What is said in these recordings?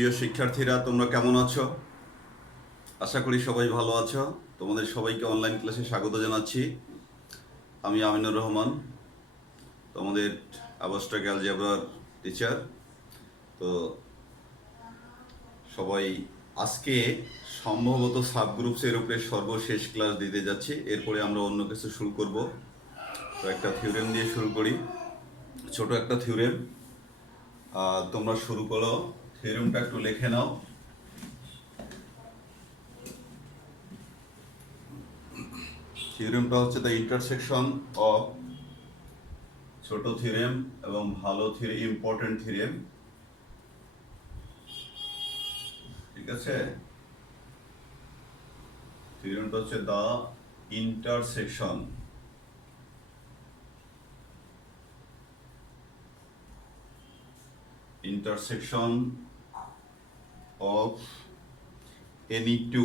প্রিয় শিক্ষার্থীরা, তোমরা কেমন আছো? আশা করি সবাই ভালো আছো। তোমাদের সবাইকে অনলাইন ক্লাসে স্বাগত জানাচ্ছি। আমি আমিনুর রহমান, তোমাদের অ্যাবস্ট্রাক্ট অ্যালজেব্রার টিচার। তো সবাই আজকে সম্ভবত সাবগ্রুপসের উপরে সর্বশেষ ক্লাস দিতে যাচ্ছি। এরপরে আমরা অন্য কিছু শুরু করব। তো একটা থিওরেম দিয়ে শুরু করি, ছোট একটা থিওরেম। তোমরা শুরু করো, থিওরেমটা একটু লিখে নাও। থিওরেমটা হচ্ছে দ্য ইন্টারসেকশন অফ ছোট থিওরেম এবং ভালো থিওরেম, ইম্পর্টেন্ট থিওরেম। ঠিক আছে, থিওরেমটা হচ্ছে the intersection intersection of any two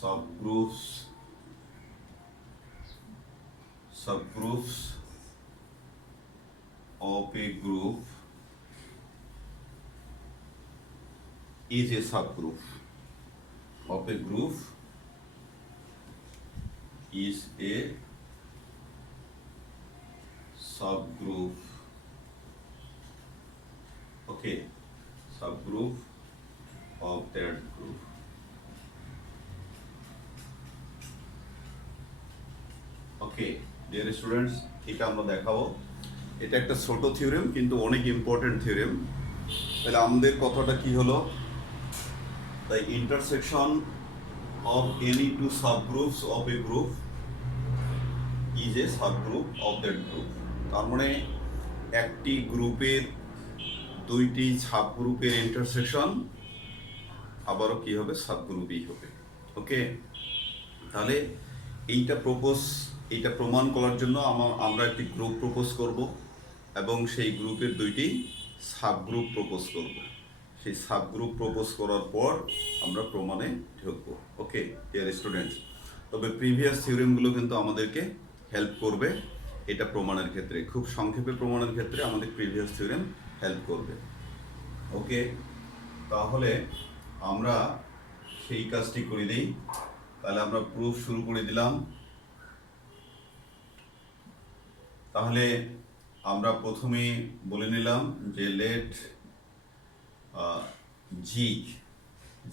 subgroups of a group is a subgroup of a group is a subgroup. Okay, subgroup of that group. Okay dear students, এটা আমরা দেখাবো। এটা একটা ছোট থিওরেম কিন্তু অনেক ইম্পর্টেন্ট থিওরেম। তাহলে আমাদের কথাটা কি হলো? The intersection of any two subgroups of a group is a subgroup of that group. তার মানে একটি গ্রুপের দুইটি সাবগ্রুপের ইন্টারসেকশন আবারও কি হবে? সাবগ্রুপই হবে। ওকে, তাহলে এইটা প্রমাণ করার জন্য আমরা একটি গ্রুপ প্রপোজ করব এবং সেই গ্রুপের দুইটি সাবগ্রুপ প্রপোজ করব। সেই সাবগ্রুপ প্রপোজ করার পর আমরা প্রমাণে ঢুকবো। ওকে ডিয়ার স্টুডেন্টস, তবে প্রিভিয়াস থিওরেমগুলো কিন্তু আমাদেরকে হেল্প করবে এটা প্রমাণের ক্ষেত্রে। খুব সংক্ষেপে প্রমাণের ক্ষেত্রে আমাদের প্রিভিয়াস থিওরেম হেল্প করবে। ওকে, তাহলে আমরা সেই কাজটি করে দিই। তাহলে আমরা প্রুফ শুরু করে দিলাম। তাহলে আমরা প্রথমে বলে নিলাম যে let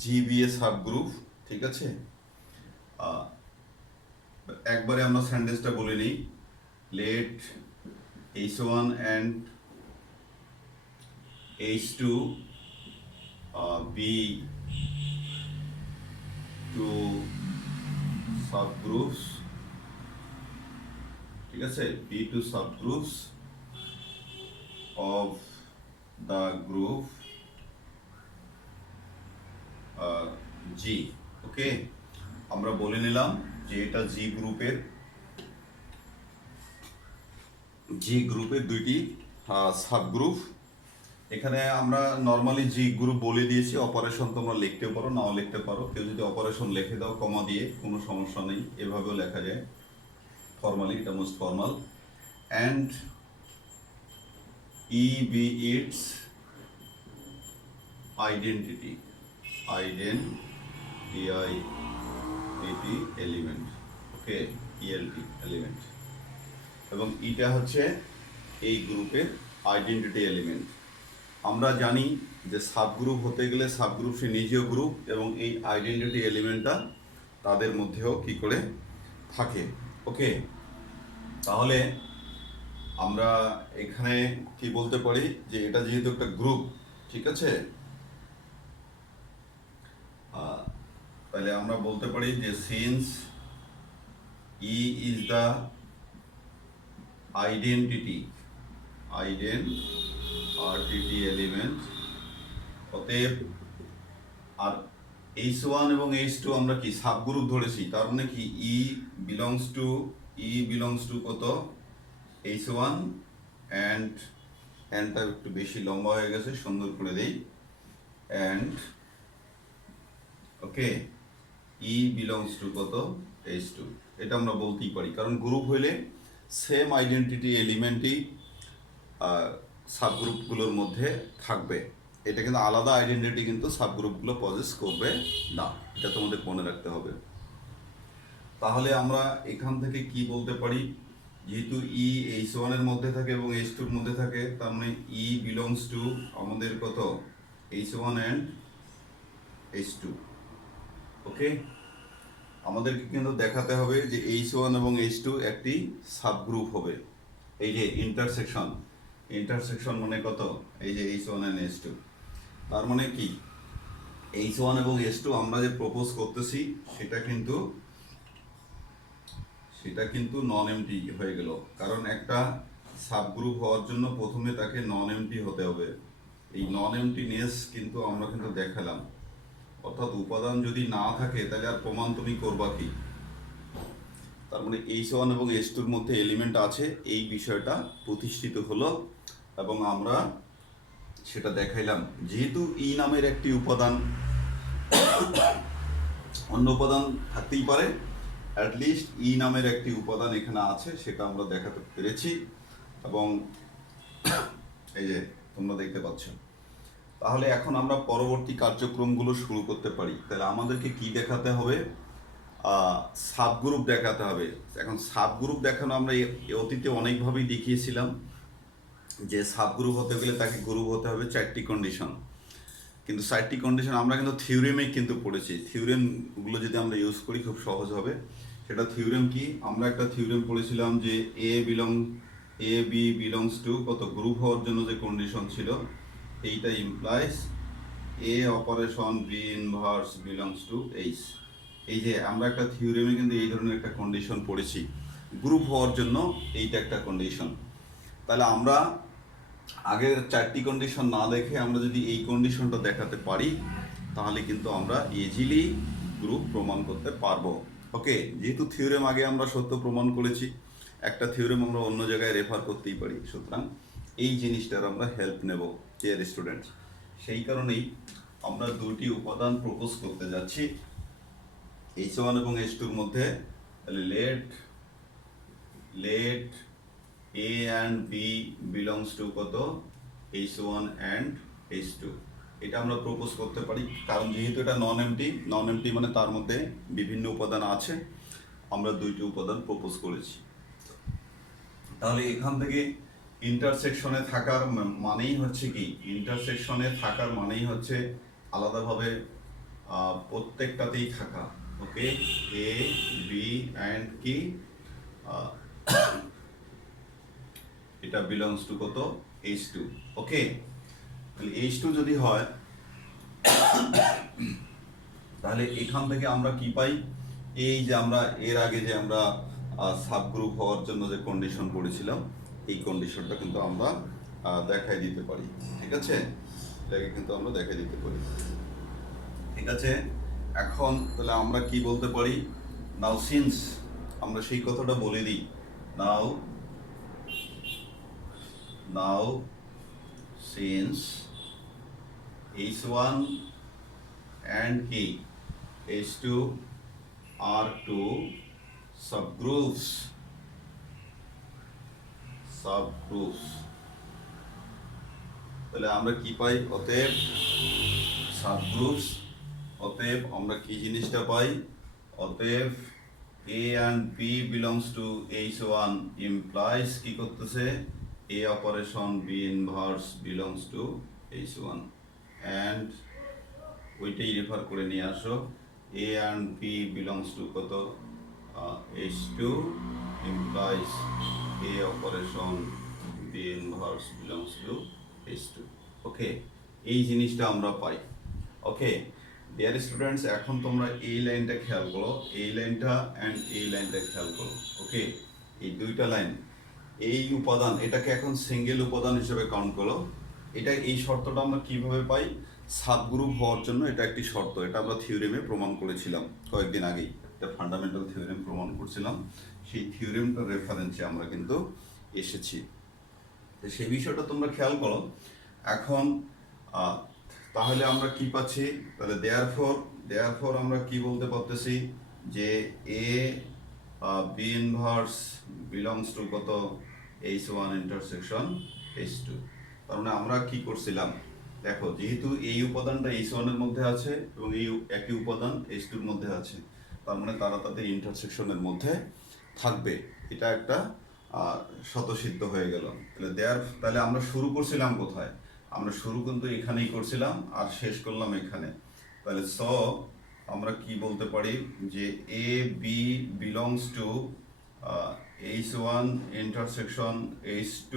G be a subgroup. ঠিক আছে, একবারে আমরা সেন্টেন্সটা বলে নিই। Let H1 and H2 be two subgroups। ঠিক আছে, be two subgroups of the group G। ওকে, আমরা বলে নিলাম যে এটা জি গ্রুপের দুইটি সাবগ্রুপ। এখানে আমরা নর্মালি জি গ্রুপ বলে দিয়েছি। অপারেশন তোমরা লিখতে পারো, নাও লিখতে পারো। কেউ যদি অপারেশন লিখে দাও কমা দিয়ে, কোনো সমস্যা নেই, এভাবেও লেখা যায় ফর্মালি, এটা most formal. And e be its identity element. Okay, ELT element, এবং এটা হচ্ছে এই গ্রুপের আইডেন্টিটি এলিমেন্ট। আমরা জানি যে সাবগ্রুপ হতে গেলে সাবগ্রুপ সে নিজেও গ্রুপ এবং এই আইডেন্টিটি এলিমেন্টটা তাদের মধ্যেও কি করে থাকে। ওকে, তাহলে আমরা এখানে কি বলতে পারি যে এটা যেহেতু একটা গ্রুপ, ঠিক আছে, তাহলে আমরা বলতে পারি যে since E is the identity element, অতএব আর H1 এবং H2 আমরা কি সাবগ্রুপ ধরেছি, তার মানে কি ই বিলংস টু কত? H1 অ্যান্ডটা একটু বেশি লম্বা হয়ে গেছে, সুন্দর করে দেই। And okay, E belongs to কত? H2। এটা আমরা বলতেই পারি, কারণ গ্রুপ হইলে সেম আইডেন্টিটি এলিমেন্টই সাবগ্রুপগুলোর মধ্যে থাকবে। এটা কিন্তু আলাদা আইডেন্টিটি কিন্তু সাবগ্রুপগুলো পজেস করবে না, এটা তোমাদের মনে রাখতে হবে। তাহলে আমরা এখান থেকে কি বলতে পারি, যেহেতু ই H1 এর মধ্যে থাকে এবং H2 এর মধ্যে থাকে, তার মানে ই বিলংস টু আমাদের কত H1 অ্যান্ড H2। ওকে, আমাদেরকে কিন্তু দেখাতে হবে যে H1 এবং H2 একটি সাবগ্রুপ হবে। এই যে ইন্টারসেকশন মানে কত, এই যে H1 and H2, তার মানে কি H1 এবং H2 আমরা যে প্রপোজ করতেছি সেটা কিন্তু নন এমটি হয়ে গেল, কারণ একটা সাবগ্রুপ হওয়ার জন্য প্রথমে তাকে নন এমটি হতে হবে। এই নন এমটিনেস কিন্তু আমরা কিন্তু দেখালাম, অর্থাৎ উপাদান যদি না থাকে তাহলে আর প্রমাণ তুমি করবা কি। তার মানে H1 এবং H2 এর মধ্যে এলিমেন্ট আছে, এই বিষয়টা প্রতিষ্ঠিত হলো এবং আমরা সেটা দেখাইলাম। যেহেতু ই নামের একটি উপাদান, অন্য উপাদান থাকতেই পারে, অ্যাটলিস্ট ই নামের একটি উপাদান এখানে আছে, সেটা আমরা দেখাতে পেরেছি এবং এই যে তোমরা দেখতে পাচ্ছ। তাহলে এখন আমরা পরবর্তী কার্যক্রমগুলো শুরু করতে পারি। তাহলে আমাদেরকে কি দেখাতে হবে, সাবগ্রুপ দেখাতে হবে। এখন সাবগ্রুপ দেখানো আমরা অতীতে অনেকভাবেই দেখিয়েছিলাম যে সাবগ্রুপ হতে গেলে তাকে গ্রুপ হতে হবে 4টি কন্ডিশন। কিন্তু 4টি কন্ডিশন আমরা কিন্তু থিওরেমে কিন্তু পড়েছি, থিওরেমগুলো যদি আমরা ইউজ করি খুব সহজ হবে। সেটা থিওরেম কি, আমরা একটা থিওরেম পড়েছিলাম যে এ বি বিলংস টু কত গ্রুপ হওয়ার জন্য যে কন্ডিশন ছিল, এইটা implies a operation b inverse belongs to H. এই যে আমরা একটা থিওরেমে কিন্তু এই ধরনের একটা কন্ডিশন পড়েছি, গ্রুপ হওয়ার জন্য এইটা একটা কন্ডিশন। তাহলে আমরা আগের 4টি কন্ডিশন না দেখে আমরা যদি এই কন্ডিশনটা দেখাতে পারি, তাহলে কিন্তু আমরা ইজিলি গ্রুপ প্রমাণ করতে পারবো। ওকে, যেহেতু থিওরেম আগে আমরা সত্য প্রমাণ করেছি, একটা থিওরেম আমরা অন্য জায়গায় রেফার করতেই পারি, সুতরাং এই জিনিসটার আমরা হেল্প নেব ডিয়ার স্টুডেন্টস। সেই কারণেই আমরা দুটি উপাদান প্রপোজ করতে যাচ্ছি H1 এবং H2 এর মধ্যে। তাহলে late A and B belongs to কত H1 and H2, এটা আমরা প্রপোজ করতে পারি, কারণ যেহেতু এটা নন এমটি মানে তার মধ্যে বিভিন্ন উপাদান আছে, আমরা দুইটি উপাদান প্রপোজ করেছি। তাহলে এখান থেকে ইন্টারসেকশনে থাকার মানেই হচ্ছে কি, ইন্টারসেকশনে থাকার মানেই হচ্ছে আলাদাভাবে প্রত্যেকটাতেই থাকা। ওকে, এ বি অ্যান্ড কি এটা বিলংস টু কত H2। ওকে, তাহলে H2 যদি হয় তাহলে এখান থেকে আমরা কি পাই, এই যে আমরা এর আগে যে আমরা সাবগ্রুপ হওয়ার জন্য যে কন্ডিশন পড়েছিলাম, এই কন্ডিশনটা কিন্তু আমরা দেখাই দিতে পারি। ঠিক আছে, এটাকে কিন্তু আমরা দেখাই দিতে পারি। ঠিক আছে, এখন তাহলে আমরা কি বলতে পারি, নাও সিন্স, আমরা সেই কথাটা বলে দিই, নাও সিন্স H1 and কি H2 are two subgroups, তাহলে আমরা কি পাই, অতএব সাবগ্রুপস, অতএব আমরা কি জিনিসটা পাই, অতএব A and B belongs to H1 implies কি করতেছে, A operation B inverse belongs to H1, and ওইটাই রেফার করে নিয়ে আসো, A and B belongs to কত H2 implies A operation B inverse belongs to H2। ওকে, এই জিনিসটা আমরা পাই। ওকে ডিয়ার স্টুডেন্টস, এখন তোমরা এই লাইনটা খেয়াল করো, এই লাইনটা অ্যান্ড এই লাইনটা খেয়াল করো। ওকে, এই দুইটা লাইন, এই উপাদান, এটাকে এখন সিঙ্গেল উপাদান হিসেবে কাউন্ট করো। এটা এই শর্তটা আমরা কিভাবে পাই, সাবগ্রুপ হওয়ার জন্য এটা একটি শর্ত, এটা আমরা থিওরেমে প্রমাণ করেছিলাম কয়েকদিন আগেই, একটা ফান্ডামেন্টাল থিওরেম প্রমাণ করছিলাম, সেই থিওরেমটার রেফারেন্সে আমরা কিন্তু এসেছি। সেই বিষয়টা তোমরা খেয়াল করো। এখন তাহলে আমরা কি পাচ্ছি, তাহলে দেয়ারফর আমরা কি বলতে পারতেছি যে a B inverse belongs to কত H1 ইন্টারসেকশন H2। তার মানে আমরা কি করছিলাম, দেখো যেহেতু এই উপাদানটা H1 এর মধ্যে আছে এবং এই একই উপাদান H2 এর মধ্যে আছে, তার মানে তারা তাদের ইন্টারসেকশনের মধ্যে থাকবে, এটা একটা স্বতঃসিদ্ধ হয়ে গেল। তাহলে আমরা শুরু করছিলাম কোথায়, আমরা শুরু কিন্তু এখানেই করছিলাম আর শেষ করলাম এখানে। তাহলে আমরা কি বলতে পারি যে a b belongs to H1 intersection H2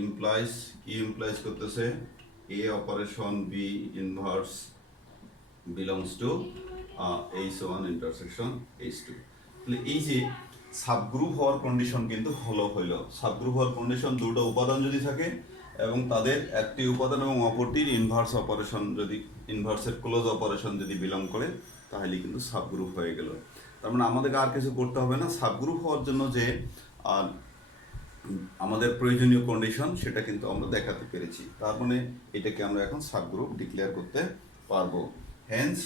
implies, কি ইমপ্লাইজ করতেছে, a operation b inverse belongs to H1 intersection H2। তাহলে এই যে সাবগ্রুপ হওয়ার কন্ডিশন কিন্তু হইল। সাবগ্রুপ হওয়ার কন্ডিশন দুটো উপাদান যদি থাকে এবং তাদের একটি উপাদান এবং অপরটির ইনভার্স অপারেশন যদি ইনভার্সের ক্লোজ অপারেশন যদি বিলং করে, তাহলে কিন্তু সাবগ্রুপ হয়ে গেল। তার মানে আমাদেরকে আর কিছু করতে হবে না, সাবগ্রুপ হওয়ার জন্য যে আমাদের প্রয়োজনীয় কন্ডিশন সেটা কিন্তু আমরা দেখাতে পেরেছি। তার মানে এটাকে আমরা এখন সাবগ্রুপ ডিক্লেয়ার করতে পারবো। হেন্স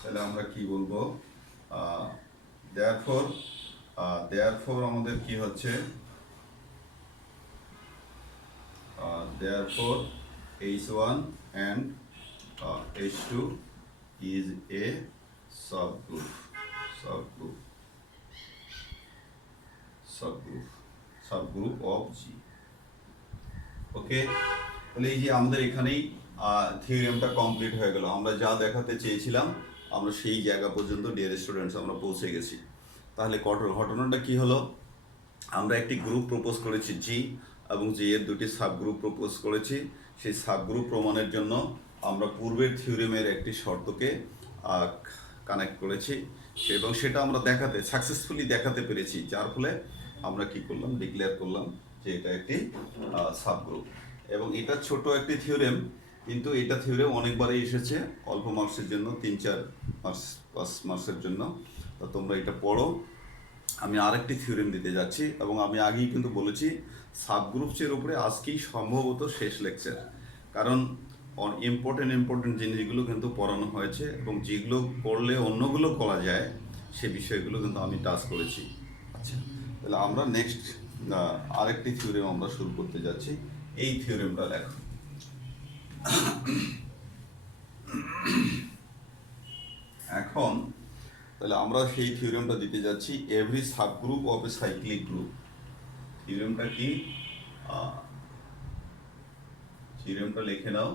তাহলে আমরা কি বলবো, দেয়ারফর আমাদের কি হচ্ছে, therefore H1 and H2 is a subgroup of G। ওকে, তাহলে এই যে আমাদের এখানেই থিওরেমটা কমপ্লিট হয়ে গেল। আমরা যা দেখাতে চেয়েছিলাম আমরা সেই জায়গা পর্যন্ত ডিয়ার স্টুডেন্টস আমরা পৌঁছে গেছি। তাহলে ঘটনাটা কি হলো, আমরা একটি গ্রুপ প্রপোজ করেছি জি এবং জি এর দুটি সাবগ্রুপ প্রপোজ করেছি। সেই সাবগ্রুপ প্রমাণের জন্য আমরা পূর্বের থিওরেমের একটি শর্তকে কানেক্ট করেছি এবং সেটা আমরা সাকসেসফুলি দেখাতে পেরেছি, যার ফলে আমরা কি করলাম, ডিক্লেয়ার করলাম যে এটা একটি সাবগ্রুপ। এবং এটা ছোট একটি থিওরেম, কিন্তু এটা থিওরেম অনেকবারই এসেছে অল্প মার্কসের জন্য, 3-4 মার্কস 5 মার্কসের জন্য। তো তোমরা এটা পড়ো। আমি আরেকটি থিওরেম দিতে যাচ্ছি এবং আমি আগেই কিন্তু বলেছি সাবগ্রুপসের উপরে আজকেই সম্ভবত শেষ লেকচার, কারণ ইম্পর্টেন্ট জিনিসগুলো কিন্তু পড়ানো হয়েছে এবং যেগুলো পড়লে অন্যগুলো করা যায় সে বিষয়গুলো কিন্তু আমি টাচ করেছি। আচ্ছা, তাহলে আমরা নেক্সট আরেকটি থিওরেম আমরা শুরু করতে যাচ্ছি। এই থিওরেমটা দেখো, এখন তাহলে আমরা সেই থিওরেমটা দিতে যাচ্ছি, every subgroup of a cyclic group. থিওরেমটা কি, থিওরেমটা লিখে নাও,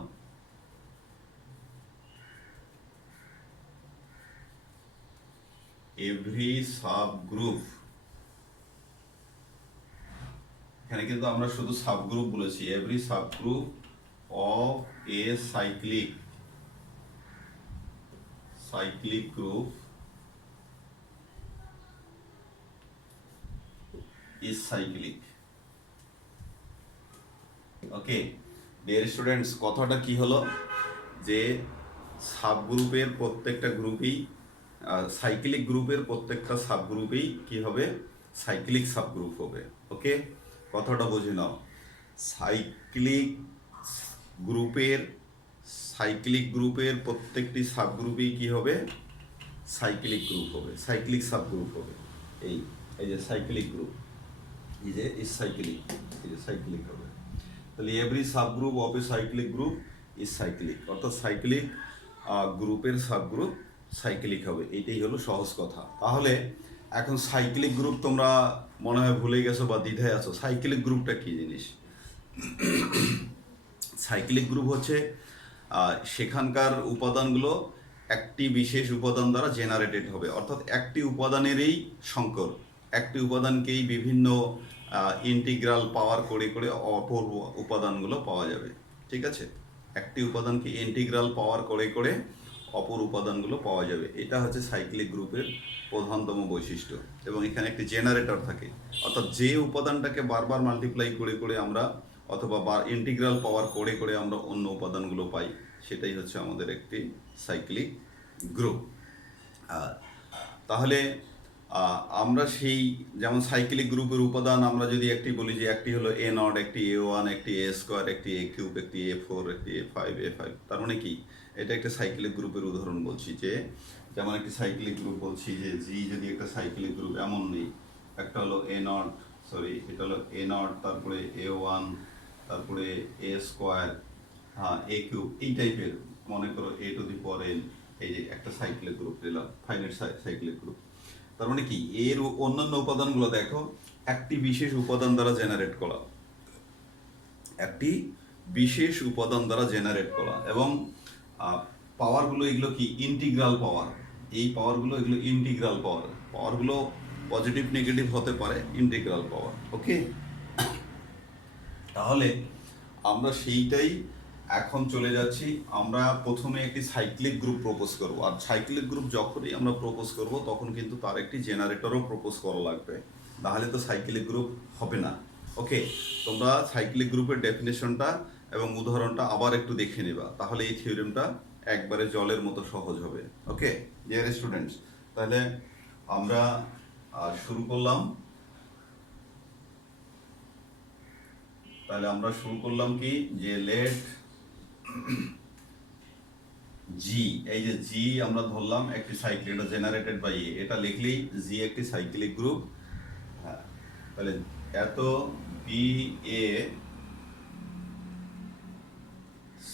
এভরি সাবগ্রুপ, এখানে কিন্তু আমরা শুধু সাবগ্রুপ বলেছি, every subgroup of a cyclic group is cyclic। Okay dear students, কথাটা কি হলো যে সাবগ্রুপের প্রত্যেকটা গ্রুপেই সাইক্লিক গ্রুপের প্রত্যেকটা সাবগ্রুপেই কি হবে, সাইক্লিক সাবগ্রুপ হবে। ওকে, কথাটা বুঝে নাও, সাইক্লিক গ্রুপের প্রত্যেকটি সাবগ্রুপেই কি হবে, সাইক্লিক গ্রুপ হবে, সাইক্লিক সাবগ্রুপ হবে। এই যে সাইক্লিক গ্রুপ, এই যে সাইক্লিক হবে। তাহলে every subgroup of a cyclic group is cyclic, অর্থাৎ সাইক্লিক গ্রুপের সাবগ্রুপ সাইক্লিক হবে। এটাই হলো সহজ কথা। তাহলে এখন সাইক্লিক গ্রুপ তোমরা মনে হয় ভুলে গেছো বা দ্বিধায় আছো, সাইক্লিক গ্রুপটা কি জিনিস। সাইক্লিক গ্রুপ হচ্ছে সেখানকার উপাদানগুলো একটি বিশেষ উপাদান দ্বারা জেনারেটেড হবে, অর্থাৎ একটি উপাদানেরই সংকর, একটি উপাদানকেই বিভিন্ন ইন্টিগ্রাল পাওয়ার করে অপর উপাদানগুলো পাওয়া যাবে। ঠিক আছে, একটি উপাদানকে ইন্টিগ্রাল পাওয়ার করে অপর উপাদানগুলো পাওয়া যাবে। এটা হচ্ছে সাইক্লিক গ্রুপের প্রধানতম বৈশিষ্ট্য। এবং এখানে একটি জেনারেটর থাকে, অর্থাৎ যে উপাদানটাকে বারবার মাল্টিপ্লাই করে আমরা অথবা ইন্টিগ্রাল পাওয়ার করে আমরা অন্য উপাদানগুলো পাই, সেটাই হচ্ছে আমাদের একটি সাইক্লিক গ্রুপ। তাহলে আমরা সেই যেমন সাইক্লিক গ্রুপের উপাদান আমরা যদি একটি বলি যে একটি হলো A0, একটি A1, একটি A² একটি A³ একটি A4 একটি A5 তার মানে কি, এটা একটা সাইক্লিক গ্রুপের উদাহরণ বলছি। যে যেমন একটি সাইক্লিক গ্রুপ বলছি যে জি যদি একটা সাইক্লিক গ্রুপ এমন নেই, একটা হলো A0 সরি এটা হলো এ নট, তারপরে এ ওয়ান, তারপরে এ স্কোয়ার, হ্যাঁ এ কিউব, এই টাইপের। মনে করো এ টু দি পাওয়ার এন, এই যে একটা সাইক্লিক গ্রুপ নিলাম, ফাইনাইট সাইক্লিক গ্রুপ। তার মানে কি এর অন্যান্য উপাদানগুলো দেখো একটি বিশেষ উপাদান দ্বারা জেনারেট করা, একটি বিশেষ উপাদান দ্বারা জেনারেট করা, এবং পাওয়ারগুলো এগুলো কি ইন্টিগ্রাল পাওয়ার। এই পাওয়ারগুলো এগুলো ইন্টিগ্রাল পাওয়ার, পাওয়ারগুলো পজিটিভ নেগেটিভ হতে পারে, ইন্টিগ্রাল পাওয়ার। ওকে, তাহলে আমরা সেইটাই এখন চলে যাচ্ছি। আমরা প্রথমে একটি সাইক্লিক গ্রুপ প্রপোজ করব, আর সাইক্লিক গ্রুপ যখনই আমরা প্রপোজ করব তখন কিন্তু তার একটি জেনারেটরও প্রপোজ করা লাগবে, নাহলে তো সাইক্লিক গ্রুপ হবে না। ওকে, তোমরা সাইক্লিক গ্রুপের ডেফিনেশনটা এবং উদাহরণটা আবার একটু দেখে নেবা, তাহলে এই থিওরেমটা একবারে জলের মতো সহজ হবে। ওকে ডিয়ার স্টুডেন্টস, তাহলে আমরা শুরু করলাম। কি যে লেট জি, এই যে জি আমরা ধরলাম একটি সাইক্লিক, এটা জেনারেটেড বাই এ, এটা লিখলেই জি একটি সাইক্লিক গ্রুপ। হ্যাঁ, তাহলে এত be a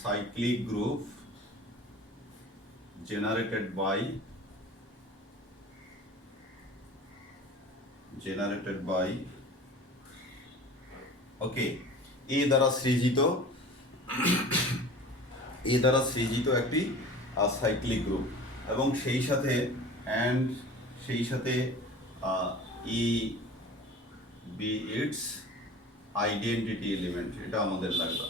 cyclic group generated by okay a দ্বারা সৃজিত একটি সাইক্লিক গ্রুপ, এবং সেই সাথে e be its identity element, এটা আমাদের লাগবে,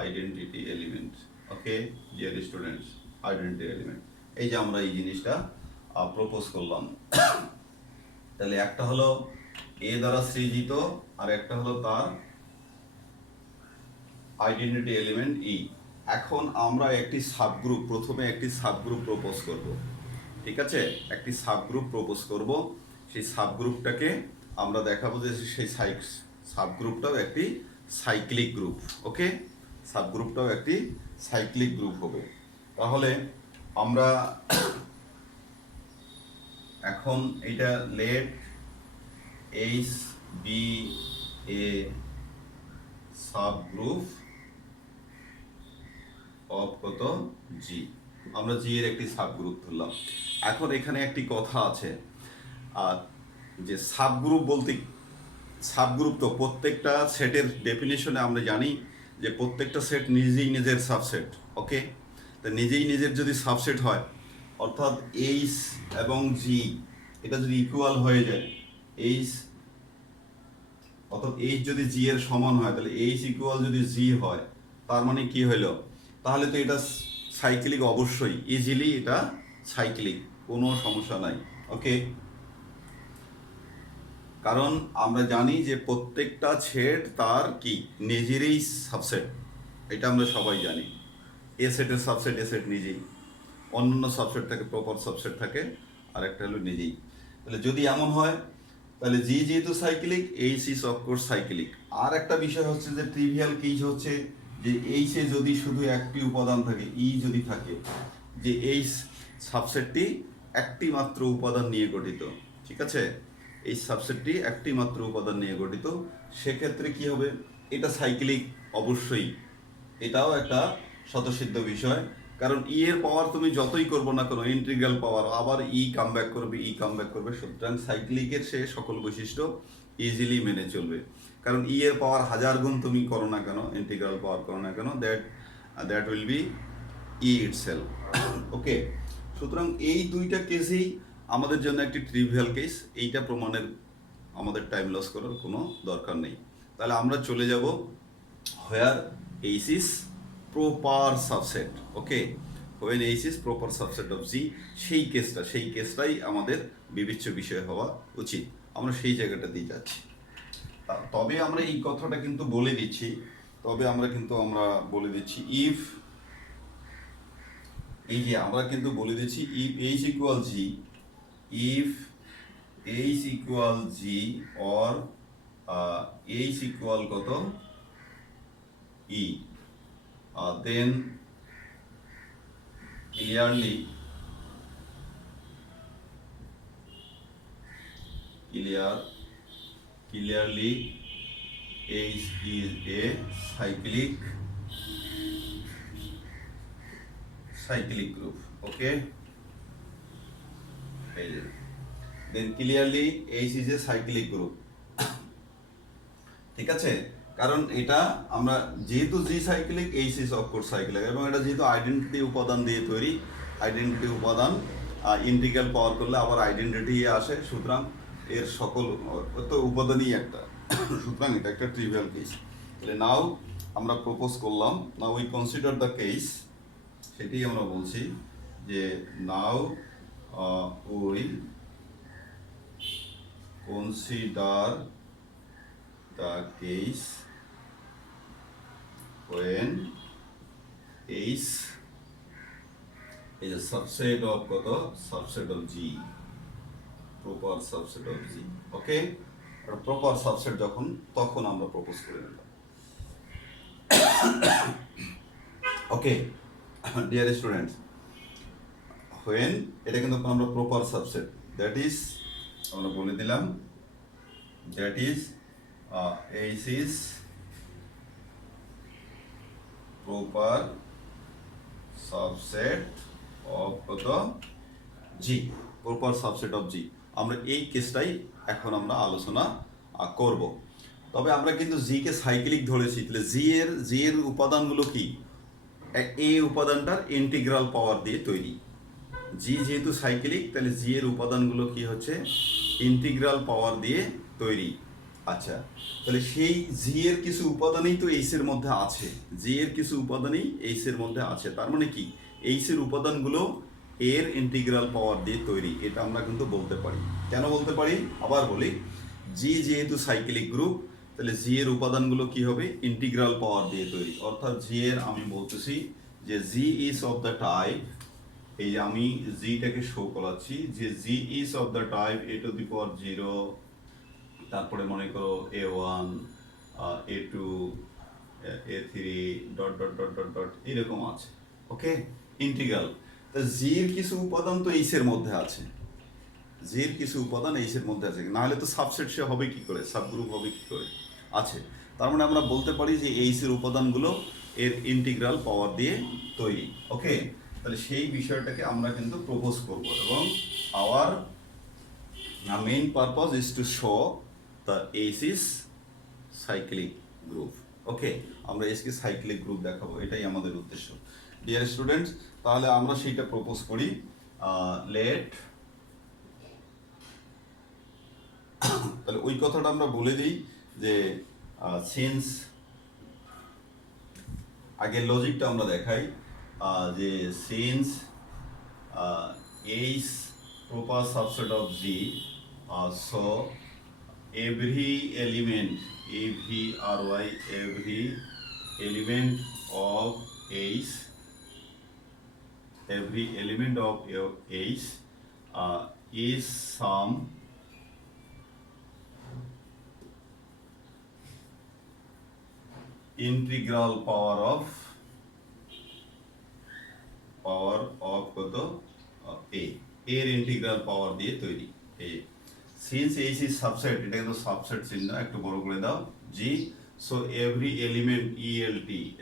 identity element. Okay dear students, identity element, এই যে আমরা এই জিনিসটা প্রপোজ করলাম। তাহলে একটা হলো এ দ্বারা সৃজিত, আর একটা হলো তার আইডেন্টিটি এলিমেন্ট ই। এখন আমরা প্রথমে একটি সাবগ্রুপ প্রপোজ করব, ঠিক আছে? একটি সাবগ্রুপ প্রপোজ করব, সেই সাবগ্রুপটাকে আমরা দেখাবো যে সেই সাবগ্রুপটাও একটি সাইক্লিক গ্রুপ। ওকে, সাবগ্রুপটাও একটি সাইক্লিক গ্রুপ হবে। তাহলে আমরা এখন এটা let H be a subgroup of কত জি, আমরা জি এর একটি সাবগ্রুপ ধরলাম। এখন এখানে একটি কথা আছে, যে সাবগ্রুপ তো প্রত্যেকটা সেটের ডেফিনেশনে আমরা জানি যে প্রত্যেকটা সেট নিজেই নিজের সাবসেট। ওকে, তা নিজেই নিজের যদি সাবসেট হয়, অর্থাৎ এইচ এবং জি এটা যদি ইকুয়াল হয়ে যায়, অর্থাৎ এইচ যদি জি এর সমান হয়, তাহলে এইচ ইকুয়াল যদি জি হয়, তার মানে কি হইল, তাহলে তো এটা সাইক্লিক, অবশ্যই ইজিলি এটা সাইক্লিক, কোনো সমস্যা নাই। ওকে, কারণ আমরা জানি যে প্রত্যেকটা সেট তার কি নিজেরই সাবসেট, এটা আমরা সবাই জানি। এ সেটের সাবসেট এ সেট নিজেই, অন্যান্য সাবসেট থাকে, প্রপার সাবসেট থাকে, আর একটা হলো নিজেই। তাহলে যদি এমন হয়, তাহলে জি যেহেতু cyclic, h is of course cyclic. আর একটা বিষয় হচ্ছে যে ট্রিভিয়াল কেস হচ্ছে যে এইচে যদি শুধু একটি উপাদান থাকে, ই যদি থাকে, যে এইচ সাবসেটটি একটি মাত্র উপাদান নিয়ে গঠিত, ঠিক আছে? এই সাবসেটটি একটি মাত্র উপাদান নিয়ে গঠিত, সেক্ষেত্রে কি হবে, এটা সাইক্লিক অবশ্যই, এটাও একটা স্বতঃসিদ্ধ বিষয়। কারণ ই এর পাওয়ার তুমি যতই করবো না কেন, ইন্টিগ্রাল পাওয়ার আবার ই কাম ব্যাক করবে, সুতরাং সাইক্লিকের সে সকল বৈশিষ্ট্য ইজিলি মেনে চলবে। কারণ ই এর পাওয়ার 1000 গুণ তুমি করো না কেন, ইন্টিগ্রাল পাওয়ার করো না কেন, that will be e itself. Okay, সুতরাং এই দুইটা কেসেই আমাদের জন্য একটি ট্রিভিয়াল কেস, এইটা প্রমাণের আমাদের টাইম লস করার কোনো দরকার নেই। তাহলে আমরা চলে যাব where h is proper subset. Okay, when h is proper subset of g, সেই কেসটাই আমাদের বিবেচ্য বিষয় হওয়া উচিত। আমরা সেই জায়গাটাতেই যাচ্ছি। তবে আমরা এই কথাটা কিন্তু বলে দিচ্ছি, ইফ, এই যে আমরা কিন্তু বলে দিচ্ছি if H equal G, or H equal কত ই, then clearly H is a cyclic group. Okay, then clearly H is a cyclic group. ঠিক আছে, কারণ এটা আমরা যেহেতু g cyclic, h is of course cyclic, এবং এটা যেহেতু আইডেন্টিটি উপাদান দিয়ে তৈরি, আইডেন্টিটি উপাদান ইন্টিগ্রাল পাওয়ার করলে আবার আইডেন্টিটি আসে, সুতরাং এর সকল তো উপাদানই একটা, সুতরাং এটা একটা ট্রিভিয়াল কেস। তাহলে নাও আমরা প্রপোজ করলাম, now we consider the case, সেটাই আমরা বলছি যে now we consider the case when H is a subset of subset of G, proper subset of G. Okay, আর proper subset যখন, তখন আমরা প্রপোজ করে নিলাম। Okay, dear students, when এটা কিন্তু আমরা proper subset, that is আমরা বলে দিলাম, that is H is proper subset of G, proper subset of G। আমরা এই কেসটাই এখন আমরা আলোচনা করব। তবে আমরা কিন্তু জি কে সাইক্লিক ধরেছি, তাহলে জি এর উপাদানগুলো কি? এই উপাদানটার ইন্টিগ্রাল পাওয়ার দিয়ে তৈরি। জি যেহেতু সাইক্লিক, তাহলে জি এর উপাদানগুলো কি হচ্ছে? ইন্টিগ্রাল পাওয়ার দিয়ে তৈরি। আচ্ছা, তাহলে সেই জি এর কিছু উপাদানই তো এইচ এর মধ্যে আছে, জি এর কিছু উপাদানই এইচ এর মধ্যে আছে, তার মানে কি এইচ এর উপাদানগুলো এর ইন্টিগ্রাল পাওয়ার দিয়ে তৈরি, এটা আমরা কিন্তু বলতে পারি। কেন বলতে পারি? আবার বলি, জি যেহেতু সাইক্লিক গ্রুপ, তাহলে জি এর উপাদানগুলো কি হবে? ইন্টিগ্রাল পাওয়ার দিয়ে তৈরি। অর্থাৎ জি এর, আমি বলতেছি যে g is of the type, এই যে আমি জিটাকে শো করাচ্ছি, যে g is of the type a⁴, তারপরে মনে করো a1, a2, a3 dot dot dot dot dot এরকম আছে। Okay, integral. তা জির কিছু উপাদান তো এইচ এর মধ্যে আছে, জির কিছু উপাদান এইচ এর মধ্যে আছে, নাহলে তো সাবসেট সে হবে কি করে, সাবগ্রুপ হবে কি করে? আছে। তার মানে আমরা বলতে পারি যে এইচ এর উপাদানগুলো এর ইন্টিগ্রাল পাওয়ার দিয়ে তৈরি। ওকে, তাহলে সেই বিষয়টাকে আমরা কিন্তু প্রপোজ করব, এবং our main purpose is to show the H is cyclic group. ওকে, আমরা এসকে সাইক্লিক গ্রুপ দেখাবো, এটাই আমাদের উদ্দেশ্য। ডিয়ার স্টুডেন্টস, তাহলে আমরা সেইটা প্রপোজ করি। লেট, তাহলে ওই কথাটা আমরা বলে দিই যে সিন্স, আগে লজিকটা আমরা দেখাই, যে since H proper subset of G, so every element, every element of H, is some integral power of কত? A, এর ইন্টিগ্রাল পাওয়ার দিয়ে তৈরি। A, since H is subset, এটা কিন্তু সাবসেট চিহ্ন, একটু বড় করে দাও, G, so every element,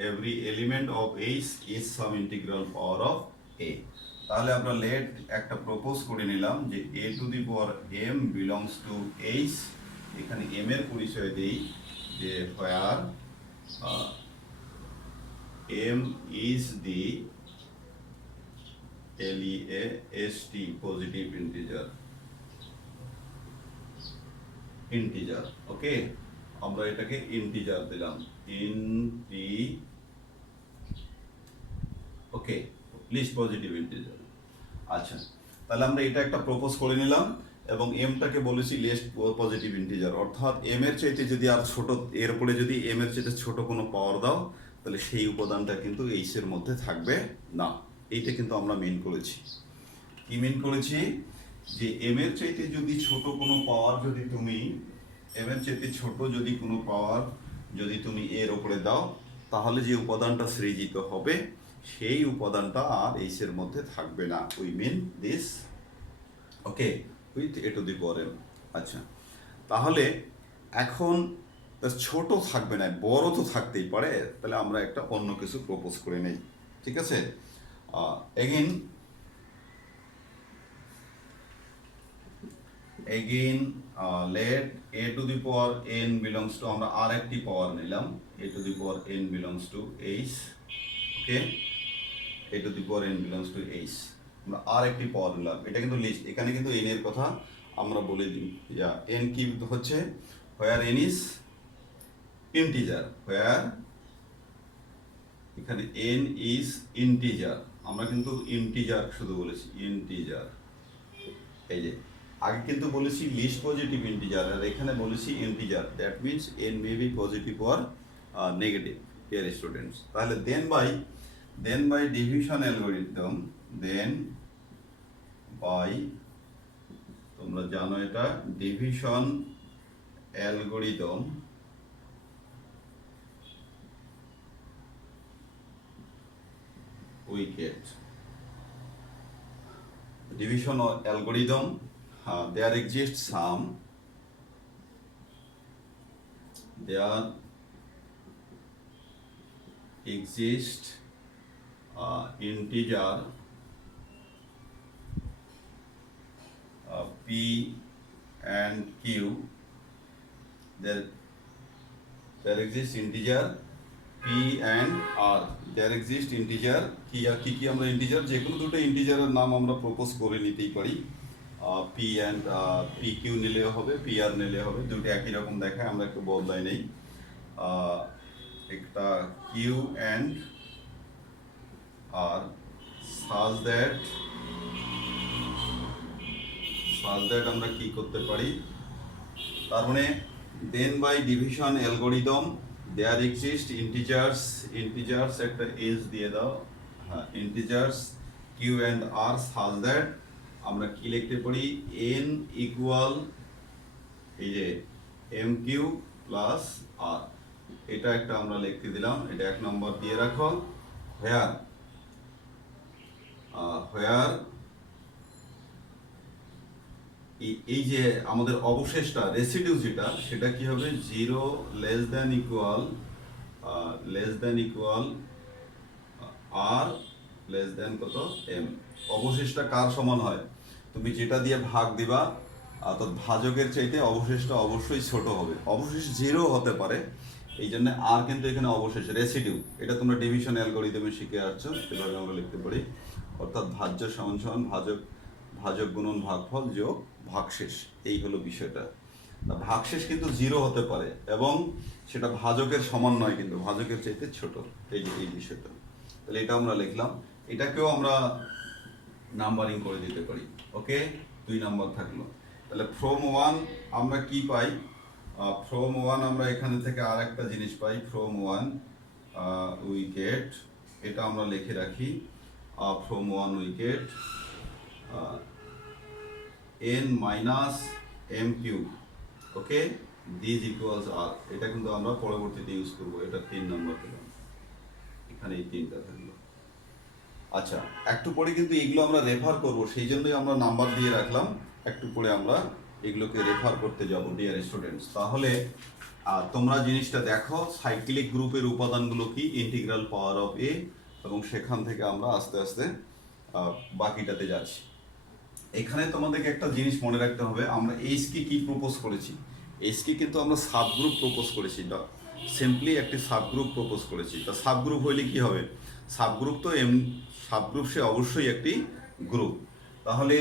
every element of H is some integral power of A। তাহলে আমরা লেট একটা প্রপোজ করে নিলাম যে a⁴m belongs to H, এখানে m এর পরিচয় দেই, যে where m is the LEAST positive integer। ওকে, আমরা এটাকে ইন্টিজার দিলাম, ওকে, লিস্ট পজিটিভ ইন্টিজার। আচ্ছা, তাহলে আমরা এটা একটা প্রপোজ করে নিলাম, এবং এমটাকে বলেছি লিস্ট পজিটিভ ইন্টিজার, অর্থাৎ এম এর চাইতে যদি আর ছোট, এর উপরে যদি এম এর চাইতে ছোট কোনো পাওয়ার দাও, তাহলে সেই উপাদানটা কিন্তু এইচ এর মধ্যে থাকবে না। এইটা কিন্তু আমরা মেন করেছি। কি মেন করেছি? যে এম এর চাইতে যদি ছোট কোনো পাওয়ার, যদি তুমি এম এর চাইতে ছোট যদি কোনো পাওয়ার যদি তুমি এর উপরে দাও, তাহলে যে উপাদানটা সৃজিত হবে সেই উপাদানটা আর এইচ এর মধ্যে থাকবে না। We mean this, okay, with a⁴m। আচ্ছা, তাহলে এখন ছোট থাকবে না, বড় তো থাকতেই পারে, তাহলে আমরা একটা অন্য কিছু প্রপোজ করে নেই, ঠিক আছে? Again let a to the power n belongs to, আমরা আর একটি পাওয়ার নিলাম, a to the power n belongs to h, okay, a to the power n belongs to h, আমরা আর একটি পাওয়ার নিলাম। এটা কিন্তু লিস্ট, এখানে কিন্তু n এর কথা আমরা বলে দিই, যা n কি হচ্ছে, where n is integer, where এখানে n is integer, আমরা কিন্তু ইন্টিজার শুধু বলেছি, ইন্টিজার। এই যে আগে কিন্তু বলেছি লিস্ট পজিটিভ ইন্টিজার, আর এখানে বলেছি integer, that means n may be positive or negative, dear students. তাহলে then by division algorithm, then by, তোমরা জানো এটা division algorithm, we get division or algorithm, there exists some, there exist integer p and q, there exists integer p and r, there exists integer কি আমরা integer, যে কোনো দুটো ইন্টিজারের নাম আমরা প্রপোজ করে নিতেই পারি, p and pq নিলেও হবে, pr নিলেও হবে, দুটো একই রকম দেখায়, আমরা একটু বদলাই নেই, একটা q and r, such that আমরা কি করতে পারি, তার মানে then by division algorithm there exist integers একটা এজ দিয়ে দাও, হ্যাঁ, integers Q and R, such that আমরা কি লিখতে পারি, এন ইকুয়াল এই যে এম কিউ প্লাস আর, এটা একটা আমরা লিখতে দিলাম, এটা 1 নম্বর দিয়ে রাখো। হোয়ার এই যে আমাদের অবশেষটা রেসিডিউ যেটা, সেটা কি হবে, 0 লেস দ্যান ইকুয়াল আর লেস দ্যান কত এম। অবশেষটা কার সমান হয়, তুমি যেটা দিয়ে ভাগ দিবা অর্থাৎ ভাজকের চাইতে অবশেষটা অবশ্যই ছোট হবে, অবশেষ 0 হতে পারে, এই জন্য আর কিন্তু এখানে অবশেষ রেসিডিউ, এটা তোমরা ডিভিশন অ্যালগরিদমে শিখে আসছো, সেভাবে আমরা লিখতে পারি, অর্থাৎ ভাজ্য সমান সমান ভাজক গুণন ভাগফল যোগ ভাগশেষ, এই হলো বিষয়টা। ভাগশেষ কিন্তু 0 হতে পারে এবং সেটা ভাজকের সমান নয়, কিন্তু ভাজকের চাইতে ছোট, এই যে এই বিষয়টা। তাহলে এটা আমরা লিখলাম, এটাকেও আমরা নাম্বারিং করে দিতে পারি, ওকে, 2 নাম্বার থাকলো। তাহলে ফ্রম 1 আমরা কি পাই, ফ্রম 1 আমরা এখানে থেকে আর একটা জিনিস পাই, ফ্রম 1 উই গেট, এটা আমরা লিখে রাখি, from 1 we get n minus m q, okay, this equals r, এটা কিন্তু আমরা পরবর্তীতে ইউজ করবো, এটা 3 নম্বর পেলাম, এখানে এই 3টা থাকলো। আচ্ছা, একটু পরে কিন্তু এগুলো আমরা রেফার করব, সেই জন্যই আমরা নাম্বার দিয়ে রাখলাম, একটু পরে আমরা এগুলোকে রেফার করতে যাব, ডিয়ার স্টুডেন্টস। তাহলে তোমরা জিনিসটা দেখো, সাইক্লিক গ্রুপের উপাদানগুলো কি, ইন্টিগ্রাল পাওয়ার অফ এ, এবং সেখান থেকে আমরা আস্তে আস্তে বাকিটাতে যাচ্ছি। এখানে তোমাদেরকে একটা জিনিস মনে রাখতে হবে, আমরা এইচকে কি প্রপোজ করেছি, এইচকে কিন্তু আমরা সাবগ্রুপ প্রপোজ করেছি, সিম্পলি একটি সাবগ্রুপ প্রপোজ করেছি। তা সাবগ্রুপ হইলে কি হবে, সাবগ্রুপ তো সাবগ্রুপ সে অবশ্যই একটি গ্রুপ। তাহলে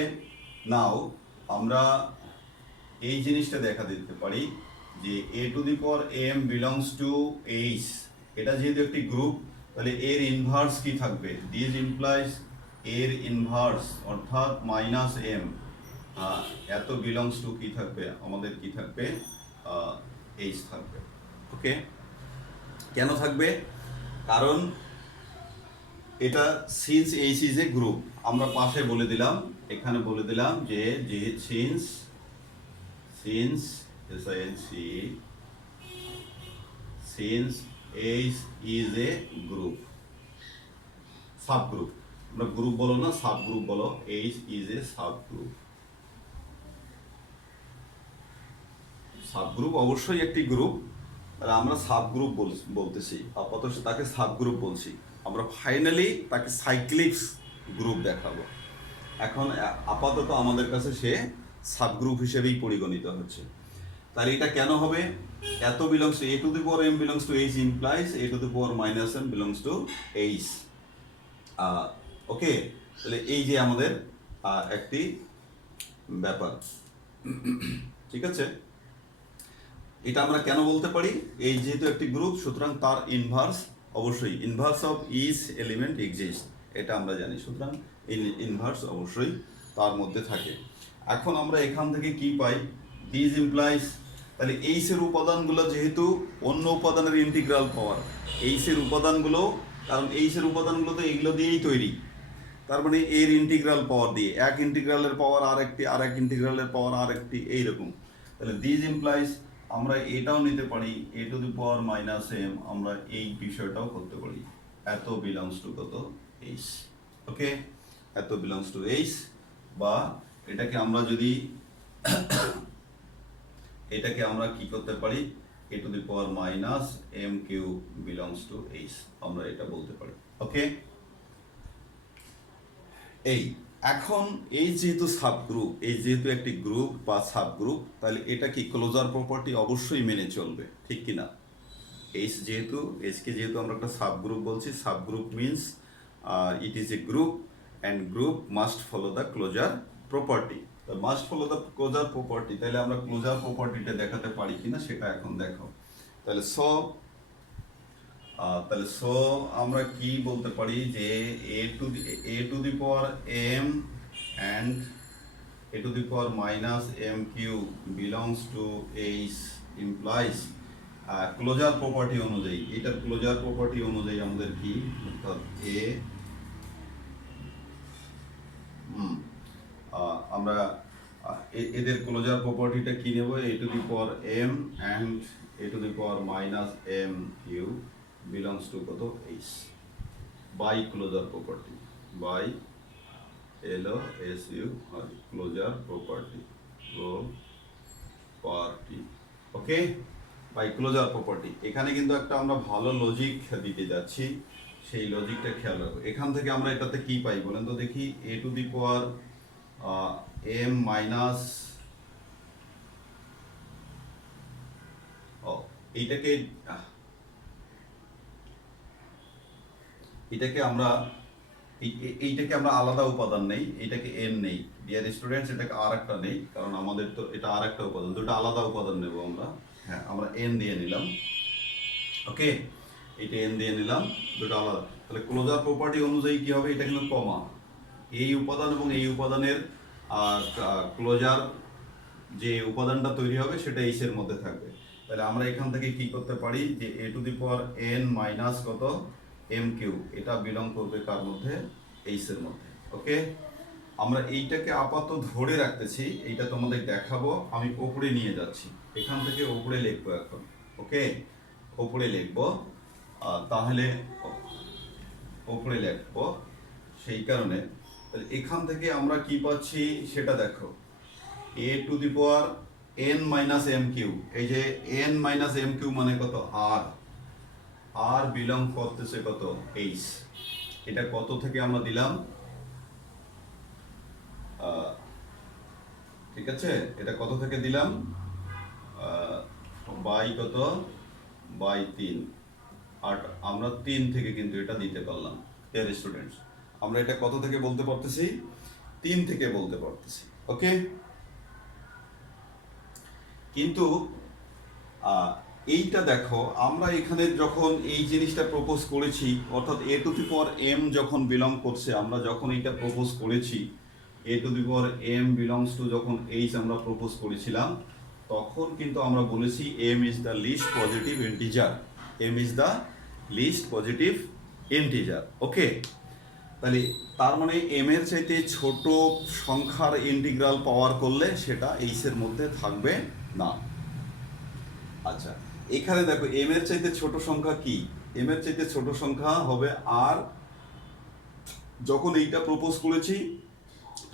নাও আমরা এই জিনিসটা দেখা দিতে পারি যে a to the power m belongs to h, এটা যেহেতু একটি গ্রুপ, তাহলে এর ইনভার্স কি থাকবে, দিস ইমপ্লাইজ এর ইনভার্স অর্থাৎ মাইনাস এম, এত বিলংস টু কি থাকবে, আমাদের কি থাকবে, এইচ থাকবে, ওকে। কেন থাকবে, কারণ এটা since H is A group, আমরা পাশে বলে দিলাম, এখানে বলে দিলাম যে since H is A group, subgroup, আমরা গ্রুপ বলো না, সাবগ্রুপ বলো, H is a subgroup, subgroup অবশ্যই একটি গ্রুপ, তাহলে আমরা সাবগ্রুপ বলতেছি, আপাতত তাকে সাবগ্রুপ বলছি। আমরা ফাইনালি তাকে সাইক্লিক গ্রুপ দেখাবো। এখন আপাতত আমাদের কাছে সে সাবগ্রুপ হিসেবেই পরিগণিত হচ্ছে। তাহলে এটা কেন হবে? এত belongs to a to the power m belongs to h implies a to the power minus m belongs to h. Okay, তাহলে এই যে আমাদের একটি ব্যাপার, ঠিক আছে। এটা আমরা কেন বলতে পারি? এই যেহেতু একটি গ্রুপ, সুতরাং তার ইনভার্স অবশ্যই, inverse of each element exist, এটা আমরা জানি। সুতরাং ইনভার্স অবশ্যই তার মধ্যে থাকে। এখন আমরা এখান থেকে কি পাই? দিস ইমপ্লাইজ, তাহলে এইচের উপাদানগুলো যেহেতু অন্য উপাদানের ইন্টিগ্রাল পাওয়ার, এইচের উপাদানগুলো, কারণ এইচের উপাদানগুলো তো এগুলো দিয়েই তৈরি, তার মানে এর ইন্টিগ্রাল পাওয়ার দিয়ে, এক ইন্টিগ্রালের পাওয়ার আরেকটি, আর এক ইন্টিগ্রালের পাওয়ার আরেকটি, এইরকম। তাহলে দিস ইমপ্লাইজ আমরা এটাও নিতে পারি a to the power minus m, আমরা এই বিষয়টাও করতে পারি এত বিলংস টু কত এইচ। ওকে, এত বিলংস টু এইচ, বা এটাকে আমরা যদি এটাকে আমরা কি করতে পারি? A to the power minus m q belongs to h, আমরা এটা বলতে পারি। ওকে, এই এখন এই যেহেতু সাবগ্রুপ, এই যেহেতু একটি গ্রুপ বা সাবগ্রুপ, তাহলে এটা কি ক্লোজার প্রপার্টি অবশ্যই মেনে চলবে, ঠিক কিনা? এইচ যেহেতু, এইচকে যেহেতু আমরা একটা সাবগ্রুপ বলছি, subgroup means it is a group and group must follow the closure property. Must follow the closure property, তাহলে আমরা ক্লোজার প্রপার্টিটা দেখাতে পারি কিনা সেটা এখন দেখো। তাহলে সো আমরা কি বলতে পারি যে a to the power m and a to the power minus m q belongs to h implies closure property অনুযায়ী, এটার ক্লোজার প্রপার্টি অনুযায়ী আমাদের কি, অর্থাৎ আমরা এদের ক্লোজার প্রপার্টিটা কি নেব? A to the power m and a to the power minus m q belongs to কত h by closure property, by LOSU আর closure property okay, by closure property. এখানে কিন্তু একটা আমরা ভালো লজিক দিতে যাচ্ছি, সেই লজিকটা খেয়াল রাখো। এখান থেকে আমরা এটাতে কি পাই বলেন তো দেখি? A to the power m minus, এইটাকে এইটাকে আমরা আলাদা উপাদান নেই, এটাকে এন নেই ডিয়ার স্টুডেন্টস, এটাকে আর একটা নেই, কারণ আমাদের তো এটা আর একটা উপাদান, দুটো আলাদা উপাদান নেব আমরা। হ্যাঁ, আমরা এন দিয়ে নিলাম। ওকে, এটা এন দিয়ে নিলাম, দুটো আলাদা। তাহলে ক্লোজার প্রপার্টি অনুযায়ী কি হবে? এটা কিন্তু কমা, এই উপাদান এবং এই উপাদানের ক্লোজার যে উপাদানটা তৈরি হবে সেটা এইচ এর মধ্যে থাকবে। তাহলে আমরা এখান থেকে কি করতে পারি যে a to the power n minus কত এম কিউ, এটা বিলং করবে কার মধ্যে? এইচ এর মধ্যে। ওকে, আমরা এইটাকে আপাতত ধরে রাখতেছি, এইটা তোমাদের দেখাবো। আমি ওপরে নিয়ে যাচ্ছি, এখান থেকে ওপরে লিখবো এখন। ওকে, ওপরে লিখবো, তাহলে ওপরে লিখবো, সেই কারণে এখান থেকে আমরা কি পাচ্ছি সেটা দেখো। A to the power n minus m q, এই যে এন মাইনাস এম কিউ মানে কত? আর বিলং করতেছে কত? এইচ। এটা কত থেকে আমরা দিলাম? ঠিক আছে, এটা কত থেকে দিলাম? বাই কত? বাই 3। আর আমরা 3 থেকে কিন্তু এটা দিতে পারলাম। ডিয়ার স্টুডেন্টস, আমরা এটা কত থেকে বলতে পারতেছি? 3 থেকে বলতে পারতেছি। ওকে, কিন্তু এইটা দেখো, আমরা এখানে যখন এই জিনিসটা প্রপোজ করেছি, অর্থাৎ a to the power m যখন বিলং করছে, আমরা যখন এইটা প্রপোজ করেছি, a to the power m belongs to যখন এইচ আমরা প্রপোজ করেছিলাম, তখন কিন্তু আমরা বলেছি m is the least positive integer, m is the least positive integer. Okay, তাহলে তার মানে এম এর চাইতে ছোট সংখ্যার ইন্টিগ্রাল পাওয়ার করলে সেটা এইচ এর মধ্যে থাকবে না। আচ্ছা, এখানে দেখো এম এর চাইতে ছোট সংখ্যা কি? এম এর চাইতে ছোট সংখ্যা হবে আর। যখন এইটা প্রপোজ করেছি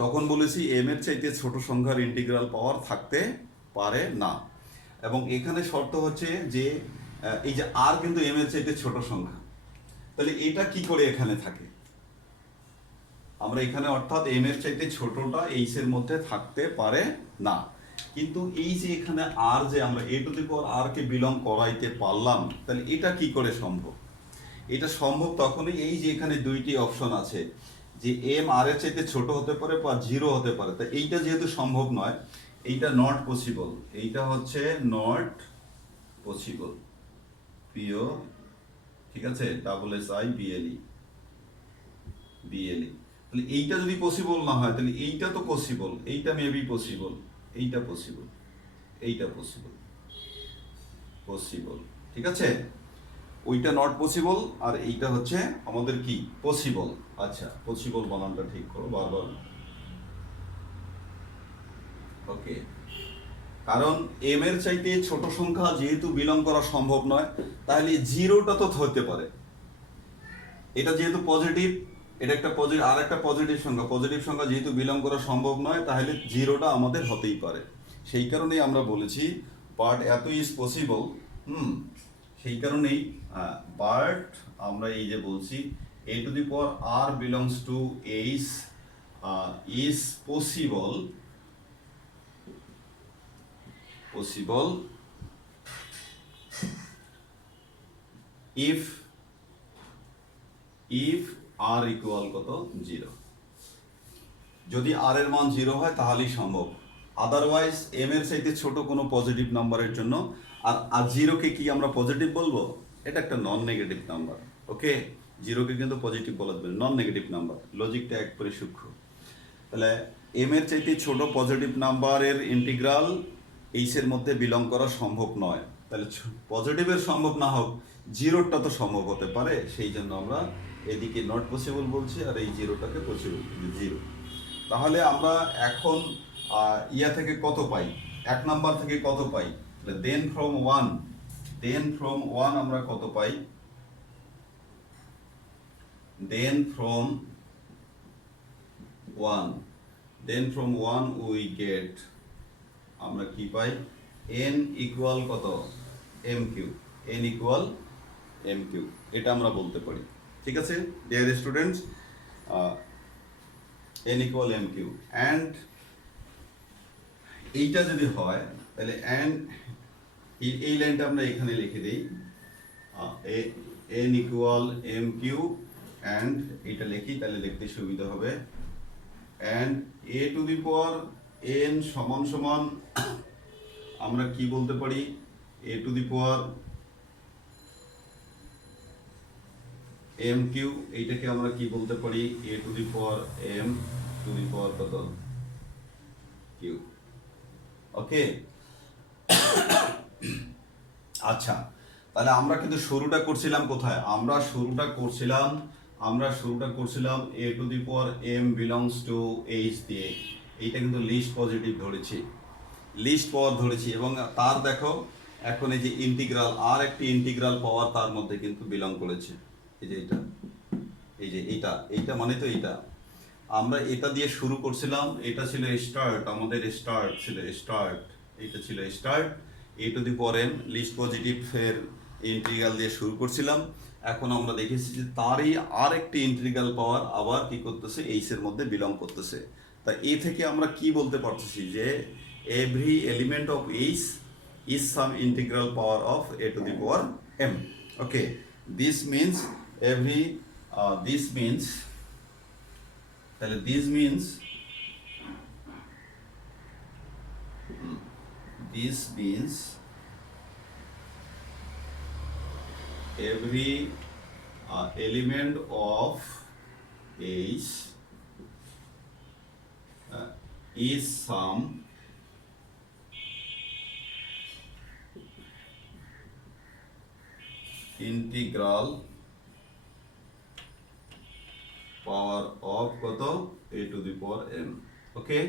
তখন বলেছি এম এর চাইতে ছোট সংখ্যার ইন্টিগ্রাল পাওয়ার থাকতে পারে না। এবং এখানে শর্ত হচ্ছে যে এই যে আর কিন্তু এম এর চাইতে ছোট সংখ্যা, তাহলে এটা কি করে এখানে থাকে? আমরা এখানে অর্থাৎ এম এর চাইতে ছোটটা এইচ এর মধ্যে থাকতে পারে না। কিন্তু এই যে এখানে আর যে আমরা এ to the power R K belong করাইতে পারলাম, তাহলে এটা কি করে সম্ভব? এটা সম্ভব তখনই এই যে এখানে দুইটি অপশন আছে যে এম আর এর চাইতে ছোট হতে পারে বা জিরো হতে পারে, তা এইটা যেহেতু সম্ভব নয়, এইটা নট পসিবল, এইটা হচ্ছে নট পসিবল, পিও, ঠিক আছে, double S I BLE, BLE. তাহলে এইটা যদি পসিবল না হয় তাহলে এইটা তো পসিবল, এইটা মেবি পসিবল, এইটা পসিবল, এইটা পসিবল, পসিবল, ঠিক আছে। ওইটা নট পসিবল আর এইটা হচ্ছে আমাদের কি পসিবল। আচ্ছা, পসিবল বানানটা ঠিক করো বারবার। ওকে, কারণ এম এর চাইতে ছোট সংখ্যা যেহেতু বিলং করা সম্ভব নয়, তাহলে জিরোটা তো হতে পারে। এটা যেহেতু পজিটিভ, এটা একটা পজিটিভ, আর একটা পজিটিভ সংখ্যা যেহেতু বিলং করা সম্ভব নয়, তাহলে জিরোটা আমাদের হতেই পারে। সেই কারণেই আমরা বলেছি বাট এত ইজ পসিবল। সেই কারণেই বাট আমরা এই যে বলছি a to the power r belongs to h is possible, possible if r equal কত, জিরো। যদি আর এর মান জিরো হয় তাহলেই সম্ভব, আদারওয়াইজ এম এর চাইতে ছোট কোনো পজিটিভ নাম্বারের জন্য আর জিরোকে কি আমরা পজিটিভ বলবো? এটা একটা নন নেগেটিভ নাম্বার। ওকে, জিরোকে কিন্তু পজিটিভ বলা যাবে, নন নেগেটিভ নাম্বার, লজিকটা একবারে সূক্ষ্ম। তাহলে এম এর চাইতে ছোট পজিটিভ নাম্বারের ইন্টিগ্রাল এইচ এর মধ্যে বিলং করা সম্ভব নয়, তাহলে পজিটিভের সম্ভব না হোক জিরোটা তো সম্ভব হতে পারে, সেই জন্য আমরা এদিকে নট পসিবল বলছি আর এই জিরোটাকে পসিবল, জিরো। তাহলে আমরা এখন ইয়া থেকে কত পাই, এক নাম্বার থেকে কত পাই? দেন ফ্রম ওয়ান আমরা কত পাই? Then from one we get, আমরা কি পাই? n ইকুয়াল কত, m q, n equal m q, এটা আমরা বলতে পারি। ঠিক আছে dear students, n equal m q, and এইটা যদি হয় তাহলে অ্যান্ড এই লাইনটা আমরা এখানে লিখে দিই, n equal m q, and এটা লিখি তাহলে দেখতে সুবিধা হবে। And a to the power n সমান সমান আমরা কি বলতে পারি? A to the power m q, এইটাকে আমরা কি বলতে পারি? A to the power m to the power কত, কিউ। ওকে, আচ্ছা, তাহলে আমরা কিন্তু শুরুটা করছিলাম কোথায়? আমরা শুরুটা করছিলাম a to the power m belongs to h দিয়ে। এইটা কিন্তু লিস্ট পজিটিভ ধরেছি, লিস্ট পাওয়ার ধরেছি, এবং তার দেখো এখন এই যে ইন্টিগ্রাল, আর একটি ইন্টিগ্রাল পাওয়ার তার মধ্যে কিন্তু বিলং করেছে, এই যে এটা, এই যে এইটা মানে তো এইটা আমরা এটা দিয়ে শুরু করছিলাম, এটা ছিল স্টার্ট, আমাদের স্টার্ট ছিল স্টার্ট, এটা ছিল start, a to the power m least positive এর ইন্টিগ্রাল দিয়ে শুরু করছিলাম। এখন আমরা দেখেছি যে তারই আর একটি ইন্টিগ্রাল পাওয়ার আবার কি করতেছে, এইচ এর মধ্যে বিলং করতেছে। তা এ থেকে আমরা কি বলতে পারতেছি যে every element of H is some integral power of a to the power m. Okay, this means every this means every element of H is some integral power of কত, a to the power m. Okay,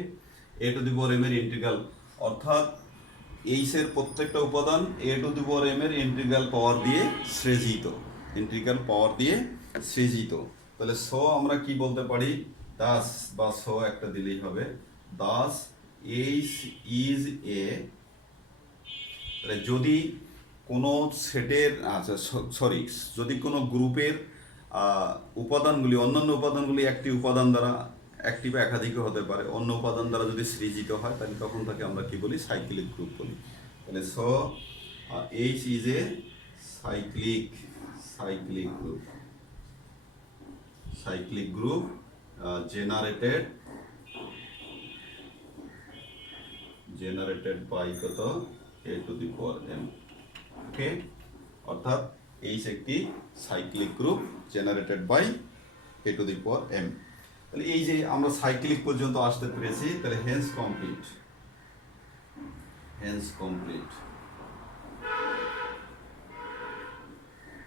a to the power m এর integral, অর্থাৎ H এর প্রত্যেকটা উপাদান a to the power m এর integral পাওয়ার দিয়ে সৃজিত, তাহলে so আমরা কি বলতে পারি? দাস বা সো একটা দিলেই হবে, দাস এইচ ইজ এ তাহলে যদি কোনো সেটের আচ্ছা সরি, যদি কোনো গ্রুপের উপাদানগুলি, অন্যান্য উপাদানগুলি একটি উপাদান দ্বারা একটি বা একাধিকও হতে পারে, অন্য উপাদান দ্বারা যদি সৃজিত হয় তাহলে তখন তাকে আমরা কি বলি, সাইক্লিক গ্রুপ বলি। তাহলে so H is a cyclic group, cyclic group generated by কত a to the power m। Okay, অর্থাৎ এইচ একটি cyclic group generated by a to the power m। তাহলে এই যে আমরা সাইক্লিক পর্যন্ত আসতে পেরেছি, তাহলে হেন্স কমপ্লিট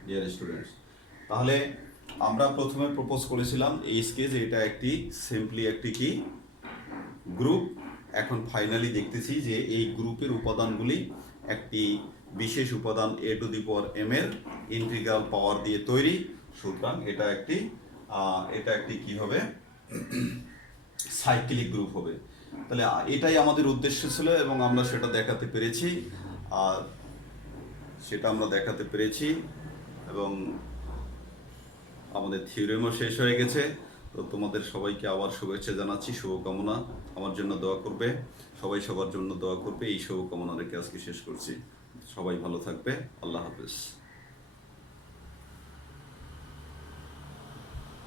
ডিয়ার স্টুডেন্টস। তাহলে আমরা প্রথমে প্রপোজ করেছিলাম এইচকে যে এটা একটি সিম্পলি একটি কি গ্রুপ। এখন ফাইনালি দেখতেছি যে এই গ্রুপের উপাদানগুলি একটি বিশেষ উপাদান a to the power m এর ইন্টিগ্রাল পাওয়ার দিয়ে তৈরি। সুতরাং এটা একটি কি হবে, সাইক্লিক গ্রুপ হবে। তাহলে এটাই আমাদের উদ্দেশ্য ছিল এবং আমরা সেটা দেখাতে পেরেছি, আর সেটা আমরা দেখাতে পেরেছি এবং আমাদের থিওরেমও শেষ হয়ে গেছে। তো তোমাদের সবাইকে আবার শুভেচ্ছা জানাচ্ছি, শুভকামনা। আমার জন্য দোয়া করবে, সবাই সবার জন্য দোয়া করবে, এই শুভকামনা রেখে আজকে শেষ করছি। সবাই ভালো থাকবে, আল্লাহ হাফেজ।